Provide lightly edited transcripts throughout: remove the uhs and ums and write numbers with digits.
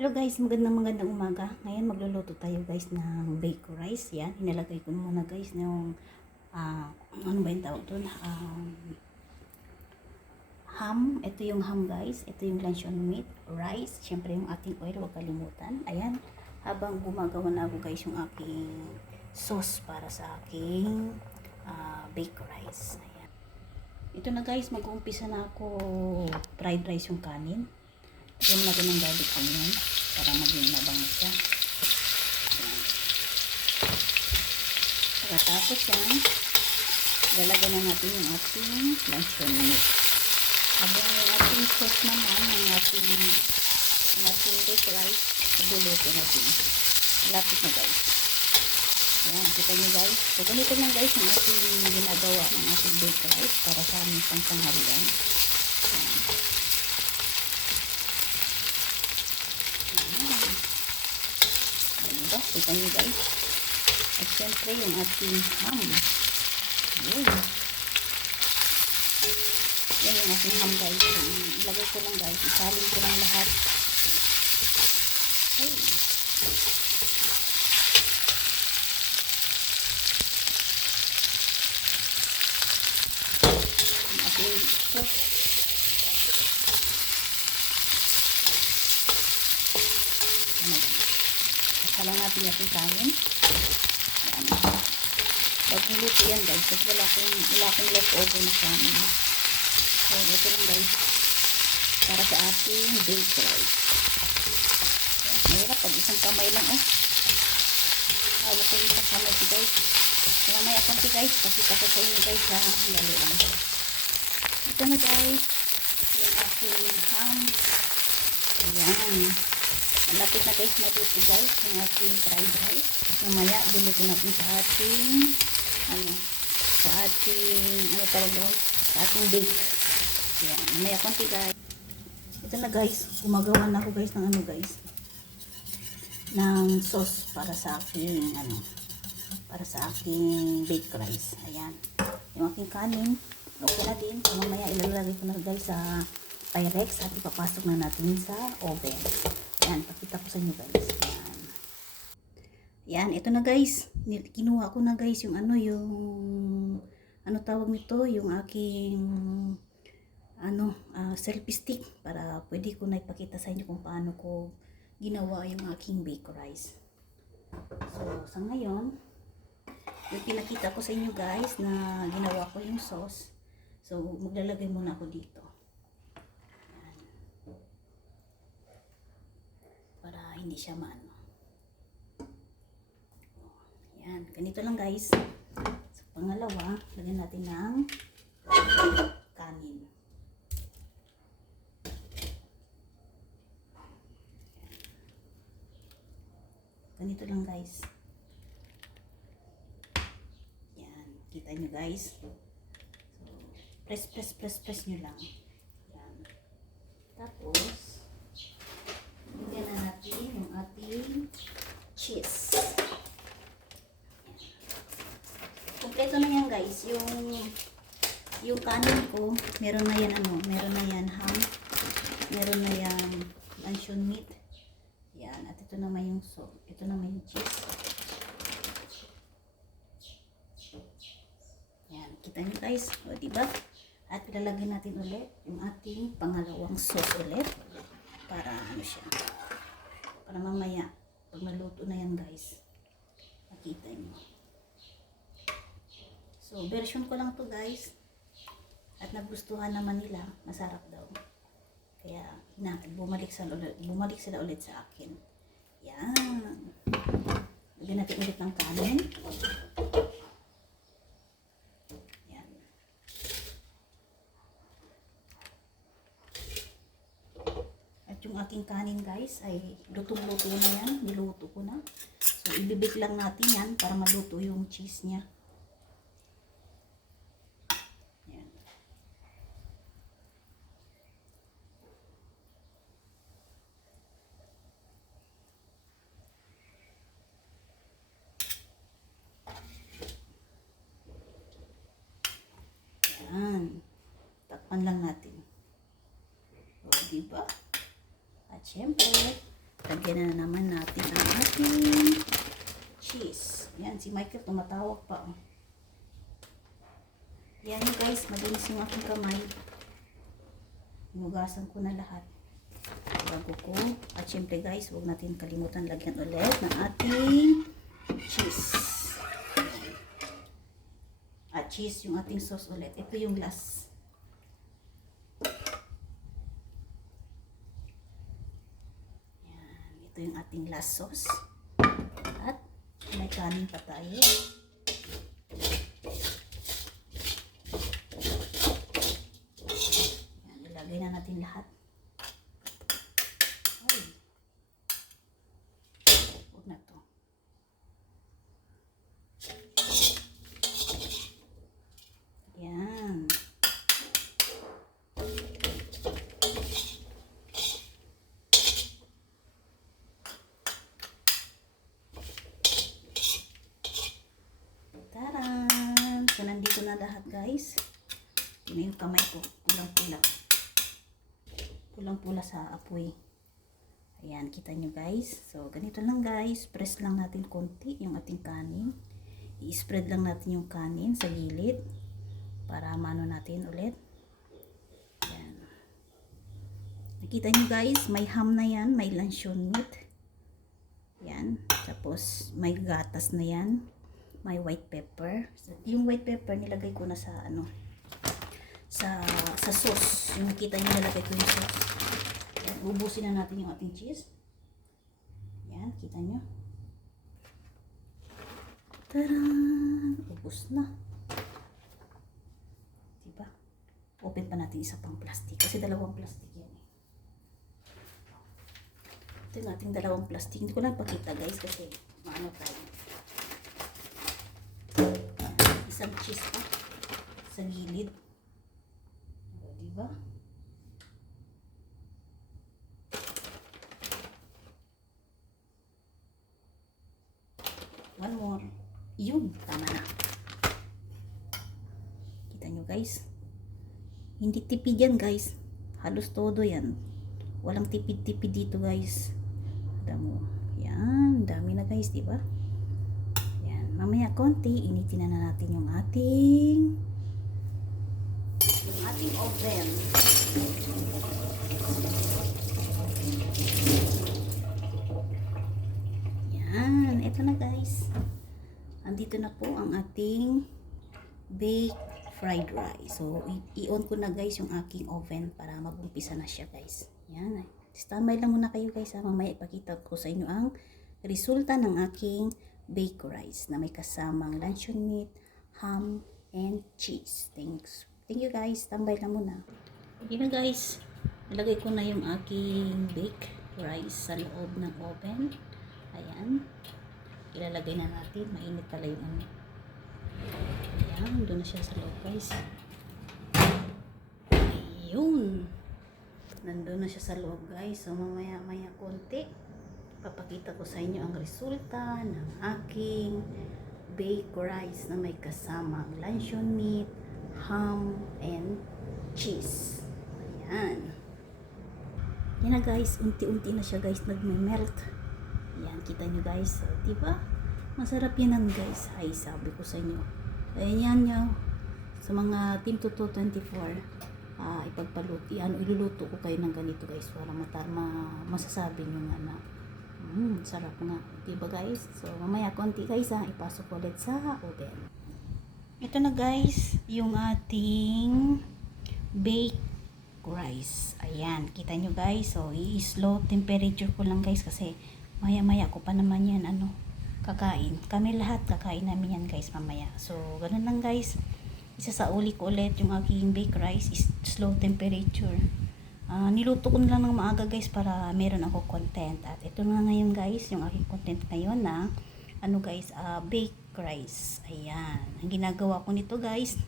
Hello guys, magandang umaga. Ngayon magluluto tayo guys ng baked rice. Yan, hinalagay ko muna guys yung ano ba yung tawag doon? Ham. Ito yung ham guys. Ito yung luncheon meat, rice. Siyempre yung ating oil, huwag kalimutan. Ayan, habang gumagawa na ako guys yung aking sauce para sa aking baked rice. Ayan. Ito na guys, mag-uumpisa na ako fried rice yung kanin. Lagyan natin ng garlic onion para maging mabango siya. Ayan. Pagkatapos yan, lalagyan na natin yung ating luncheon meat. Habang yung ating sauce naman, yung ating baked rice, ibuluto natin. Lapit na guys. Ayan, kita nyo guys. So, ganito lang guys yung ating ginagawa ng ating baked rice para sa aming pangtanghalian. Ayan. Diba? Kita nyo guys. At syempre yung ating ham. Yun. Yan yung ating ham guys. Ilagay ko lang guys. Isalin ko lang lahat. Okay. Yung ating sauce. Ano ba? Basta lang natin yung ating kanin. Yan. Bagong luto yan guys. Kasi wala akong leftover na kanin. So, ito lang guys. Para sa ating baked rice. Yan. Mahirap pag isang kamay lang hawak ko yung isang kamay si guys. So, mamaya konti guys. Kasi sa inyo guys ha. Dali lang. Ito na guys. Yung ating ham. Ayan. Malapit na guys maluto guys yung ating fried rice. Mamaya luluto natin sa ating tawag doon, sa ating bake. Ayan, mamaya konti guys. Ito na guys, gumagawa na ako guys ng ng sauce para sa aking baked rice. Ayan, yung aking kanin okay na din. So, mamaya ilalagay ko na guys sa Pyrex at ipapasok na natin sa oven. Yan, pakita ko sa inyo guys. Yan. Yan, ito na guys. Kinuha ko na guys yung tawag nito, yung aking selfie stick para pwede ko na ipakita sa inyo kung paano ko ginawa yung aking baked rice. So, sa ngayon, yung pinakita ko sa inyo guys na ginawa ko yung sauce. So, maglalagay muna ako dito. Hindi siya maano. Yan, ganito lang guys. So, pangalawa, lagyan natin ng kanin. Ganito lang guys. Yan, kita nyo guys. So, press nyo lang. Yan. Tapos, bigyan na natin yung ating cheese. Kompleto na yan guys. Yung kanin ko, meron na yan ham, meron na yan luncheon meat. Yan, at ito naman yung cheese. Yan, kita nyo guys. O, diba? At ilalagay natin ulit yung ating pangalawang sauce ulit. Para siya. Para mamaya, pag naluto na yan guys, makita nyo. So, version ko lang to guys. At nagustuhan naman nila, masarap daw. Kaya, bumalik sila ulit sa akin. Yan. Lagyan natin ulit ng kanin. Yung aking kanin guys ay lutong-luto na yan. Niluto ko na. So, ibibig lang natin yan para maluto yung cheese niya. Yan. Yan. Takpan lang natin. O, diba? At syempre, lagyan na naman natin ang ating cheese. Yan, si Michael tumatawag pa. Yan guys, malinis yung aking kamay. Hinugasan ko na lahat bago ko. At syempre guys, huwag natin kalimutan lagyan ulit ng ating cheese. At cheese yung ating sauce ulit. Ito yung last. Yan, ito yung ating last sauce. At may kanin pa tayo. Yan, ilagay na natin lahat. Ay. Huwag na to. Yan. Taran! So, nandito na lahat guys. Ito yung kamay ko. Pulang-pula. Pulang-pula sa apoy. Ayan, kita nyo guys. So, ganito lang guys. Press lang natin konti yung ating kanin. I-spread lang natin yung kanin sa gilid. Para mano natin ulit. Ayan. Nakita nyo guys, may ham na yan. May luncheon meat. Yan. Tapos, may gatas na yan. May white pepper. So, yung white pepper nilagay ko na sa ano, sa sauce. Yung nakita nyo nilagay ko yung sauce. Yan, ubusin na natin yung ating cheese. Yan, kita nyo. Taran! Ubus na. Diba? Open pa natin isa pang plastic. Kasi dalawang plastic yan eh. Ito yung ating dalawang plastic. Hindi ko lang pakita guys kasi maano tayo. Isang cheese pa sa gilid. Diba? One more. Yun, tama na. Kita nyo guys. Hindi tipid yan guys. Halos todo yan. Walang tipid-tipid dito guys. Ada mo. Yan, dami na guys, diba? Mamaya konti, initin na natin yung ating oven. Yan, ito na guys. Andito na po ang ating baked fried rice. So, i-on ko na guys yung aking oven para mag-umpisa na siya guys. Yan. Standby lang muna kayo guys. Mamaya ipakita ko sa inyo ang resulta ng aking baked rice na may kasamang luncheon meat, ham, and cheese. Thanks. Thank you guys. Tambay lang muna. Okay na guys. Ilagay ko na yung aking baked rice sa loob ng oven. Ayan. Ilalagay na natin. Mainit pala yung ano. Ayan. Doon na siya sa loob guys. Ayun. Nandun na siya sa loob guys. So mamaya konti. Papakita ko sa inyo ang resulta ng aking baked rice na may kasamang luncheon meat, ham, and cheese. Ayan. Yan na guys, unti-unti na siya guys nagme-melt. Ayan, kita nyo guys. Diba? Masarap yan guys. Ay, sabi ko sa inyo. Ayan nyo. Sa mga Team Tuto 24, iluluto ko kayo ng ganito guys para masasabi nyo nga na sarap nga. Diba guys? So, mamaya konti guys ipasok ulit sa oven. Ito na guys, yung ating baked rice. Ayan, kita nyo guys. So, i-slow temperature ko lang guys kasi maya-maya ko pa naman yan kakain. Kami lahat kakain namin yan guys mamaya. So, ganun lang guys. Isasauli ko ulit yung aking baked rice is slow temperature. Niluto ko na lang ng maaga guys para meron ako content. At ito na ngayon guys, yung aking content ngayon na baked rice. Ayan. Ang ginagawa ko nito guys,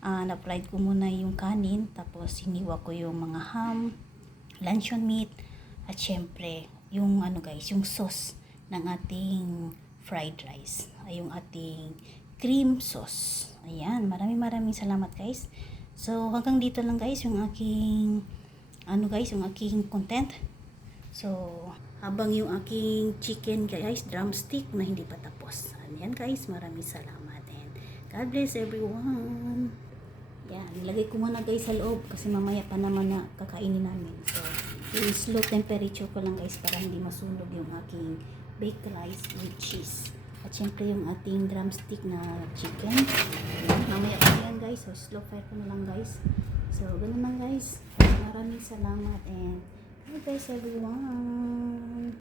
na-fried ko muna yung kanin, tapos hiniwa ko yung mga ham, luncheon meat, at syempre, yung guys, yung sauce ng ating fried rice. Ay, yung ating cream sauce. Ayan. Maraming salamat guys. So, hanggang dito lang guys yung aking yung aking content. So, habang yung aking chicken guys, drumstick na hindi pa tapos. Ayan guys, maraming salamat and God bless everyone. Yan, nilagay ko muna guys sa loob kasi mamaya pa naman na kakainin namin. So, yung slow temperature ko lang guys para hindi masunog yung aking baked rice with cheese. At syempre yung ating drumstick na chicken. Ayan, mamaya pa yan guys. So, slow fire ko na lang guys. So, ganun lang guys. Maraming salamat and God bless everyone.